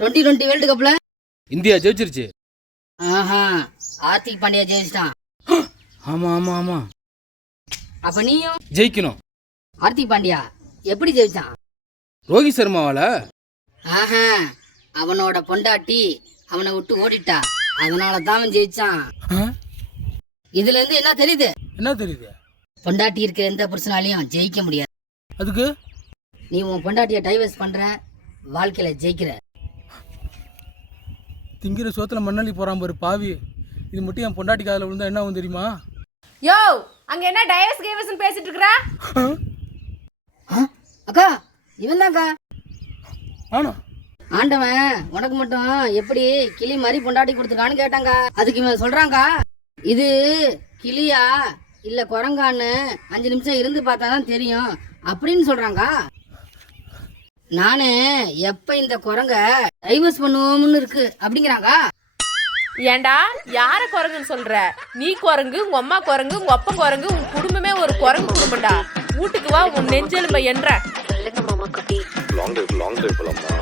2020 world கப்ல India ஜெயிச்சிருச்சு. ஆஹா, ஹார்திக் பாண்டியா ஜெயிச்சிட்டான். ஆமா ஆமா ஆமா, அப்ப நீயும் ஜெயிக்கணும். ஹார்திக் பாண்டியா எப்படி ஜெயிச்சான்? ரோஹித் சர்மாவால. ஆஹா, அவனோட பொண்டாட்டி அவனை விட்டு ஓடிட்டா, அதனால தான் அவன் ஜெயிச்சான். இதுல இருந்து என்ன தெரியுது? என்ன தெரியுது? பொண்டாட்டி இருக்க எந்த புருஷனாலையும் ஜெயிக்க முடியாது. அதுக்கு நீ உன் பொண்டாட்டிய டைவர்ஸ் பண்ற, வாழ்க்கையில ஜெயிக்கிற. திங்கிற சோத்துல மண்ணள்ளி போறான் பாரு பாவி. இது மட்டும் என் பொண்டாட்டி காதுல விழுந்தா என்ன ஆகும் தெரியுமா? யோ, அங்க என்ன டைவர்ஸ் கேவர்ஸ் பேசிட்டு இருக்கற? அக்கா, இவன் தான்க்கா. ஆனா ஆண்டவன் உனக்கு மட்டும் எப்படி கிளி மாதிரி பொண்டாட்டி கொடுத்துருக்கான்னு கேட்டாங்க. அதுக்கு இவன் சொல்றாங்க, இது கிளியா இல்ல குரங்கான்னு 5 நிமிஷம் இருந்து பார்த்தாதான் தெரியும் அப்படின்னு சொல்றாங்க. நானு எப்ப இந்த குரங்க டைவர்ஸ் பண்ணுவோம்னு இருக்கு அப்படிங்கிறாங்க. ஏண்டா யார குரங்குன்னு சொல்ற? நீ குரங்கு, உங்க அம்மா குரங்கு, உங்க அப்பா குரங்கு, உன் குடும்பமே ஒரு குரங்கு குடும்பம்டா. வீட்டுக்கு வா, உன் நெஞ்செலும்ப என்ற. லாங் டிரைவ் போலாமா?